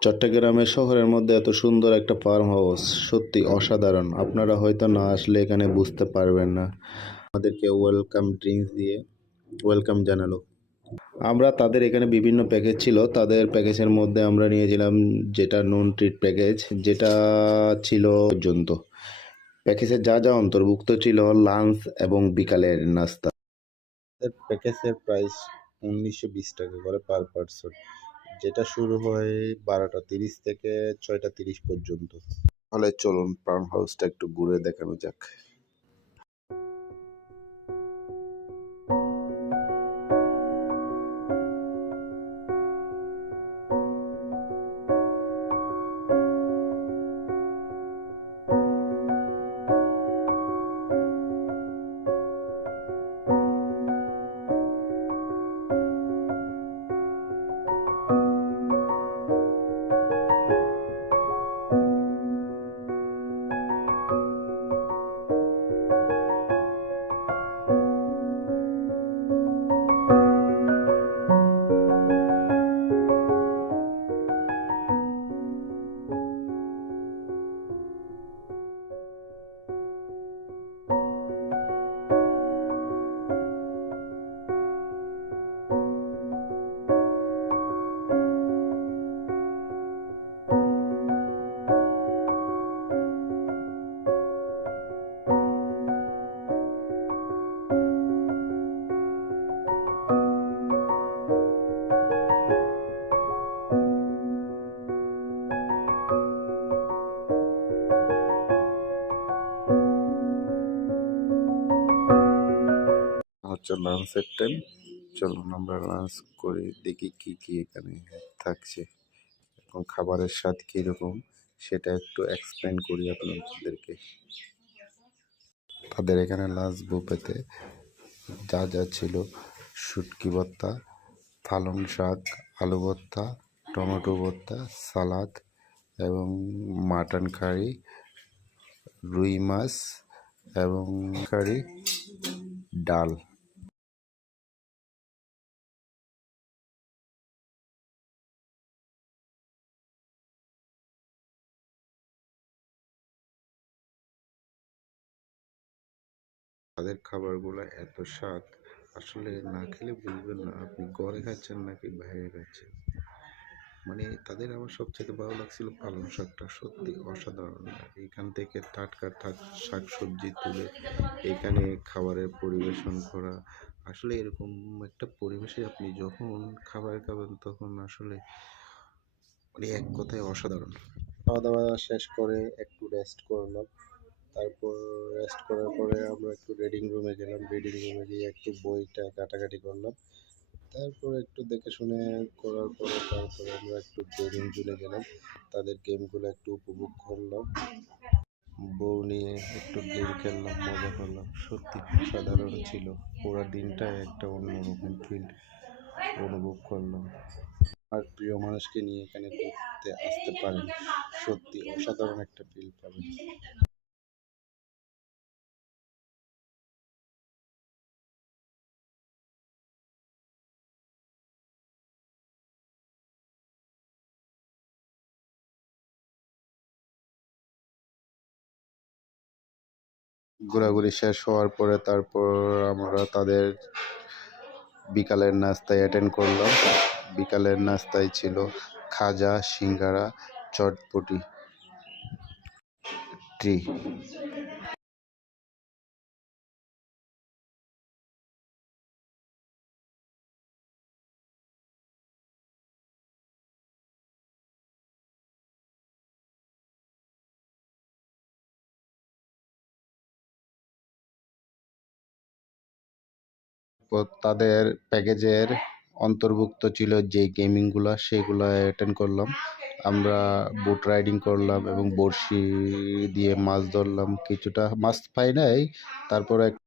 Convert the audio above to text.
চট্টগ্রামের শহরের মধ্যে এত সুন্দর একটা ফার্ম হাউস সত্যি অসাধারণ। আপনারা হয়তো না আসলে এখানে বুঝতে পারবেন না। আমাদেরকে ওয়েলকাম ড্রিঙ্কস দিয়ে ওয়েলকাম জানালো। আমরা তাদের এখানে বিভিন্ন প্যাকেজ ছিল, তাদের প্যাকেজের মধ্যে আমরা নিয়েছিলাম যেটা নন ট্রিট প্যাকেজ, যেটা ছিল পর্যন্ত। প্যাকেজে যা যা অন্তর্ভুক্ত ছিল লাঞ্চ এবং বিকালের নাস্তা। প্যাকেজের প্রাইস 1920 টাকা করে পার পারসন, যেটা শুরু হয় 12টা 30 থেকে 6টা 30 পর্যন্ত। তাহলে চলুন ফার্ম হাউসটা একটু ঘুরে দেখানো যাক। হচ্ছে লাঞ্চের টাইম, চলুন আমরা লাঞ্চ করি, দেখি কি কি এখানে থাকছে এবং খাবারের স্বাদ কীরকম সেটা একটু এক্সপ্লেন করি আপনাদেরকে। তাদের এখানে লাঞ্চ বুফেতে যা যা ছিল: শুটকি ভর্তা, পালং শাক, আলু ভর্তা, টমেটো ভর্তা, সালাদ এবং মাটন কারি, রুই মাছ এবং কারি, ডাল। তাদের খাবারগুলো এত স্বাদ, আসলে না খেলে বুঝবেন না আপনি ঘরে খাচ্ছেন নাকি বাইরে খাচ্ছেন। মানে তাদের আমার সবচেয়ে ভালো লাগছিল পালং শাকটা, সত্যি অসাধারণ। এখান থেকে টাটকা শাক সবজি তুলে এখানে খাবারের পরিবেশন করা, আসলে এরকম একটা পরিবেশে আপনি যখন খাবার খাবেন তখন আসলে মানে এক কথায় অসাধারণ। খাওয়া দাওয়া শেষ করে একটু রেস্ট করলাম, তারপর রেস্ট করার পরে আমরা একটু রিডিং রুমে গেলাম। রিডিং রুমে গিয়ে একটু বইটা ঘাটাঘাটি করলাম, তারপর একটু দেখে শুনে করার পরে তারপরে আমরা একটু গেমিং জোনে গেলাম, তাদের গেমগুলো একটু উপভোগ করলাম। বউ নিয়ে একটু গেম খেললাম, মজা করলাম, সত্যি অসাধারণ ছিল। পুরো দিনটা একটা অন্যরকম ফিল অনুভব করলাম। আর প্রিয় মানুষকে নিয়ে এখানে ঘুরতে আসতে পারেন, সত্যি অসাধারণ একটা ফিল পাবেন। ঘোরাঘুরি শেষ হওয়ার পরে তারপর আমরা তাদের বিকালের নাস্তায় অ্যাটেন্ড করলাম। বিকালের নাস্তায় ছিল খাজা, সিঙ্গারা, চটপটি, টি। তাদের প্যাকেজের অন্তর্ভুক্ত ছিল যে গেমিংগুলো, সেগুলো অ্যাটেন্ড করলাম। আমরা বোট রাইডিং করলাম এবং বড়শি দিয়ে মাছ ধরলাম, কিছুটা মাছ পাই নাই, তারপরে